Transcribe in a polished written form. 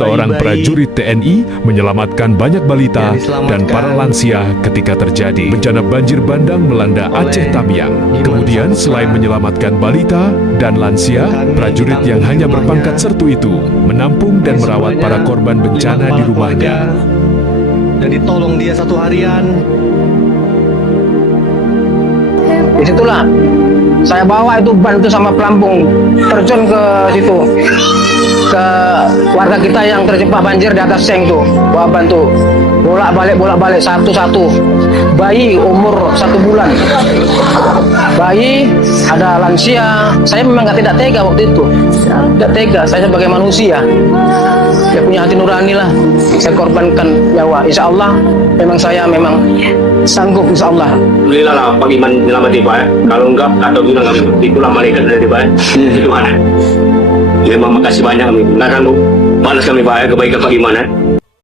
seorang prajurit TNI menyelamatkan banyak balita dan para lansia ketika terjadi bencana banjir bandang melanda Aceh Tamiang. Kemudian selain menyelamatkan balita dan lansia, prajurit yang hanya berpangkat sertu itu menampung dan merawat para korban bencana di rumahnya. Dan ditolong dia 1 harian. Disitulah saya bawa itu ban itu sama pelampung terjun ke situ, ke warga kita yang terjebak banjir di atas seng tuh, bawa ban tuh bolak balik satu-satu. Bayi umur 1 bulan, bayi, ada lansia. Saya memang tidak tega waktu itu, tidak tega. Saya sebagai manusia, saya punya hati nurani lah, saya korbankan nyawa. Insya Allah saya memang sanggup, insya Allah. Alhamdulillah lah Pak Iman nyelamat Pak ya. Kalau enggak atau bilang itulah malaikat dari Pak ya. Itu mana? Ya, memang makasih banyak kami. Karena balas kami Pak ya, kebaikan Pak Iman ya.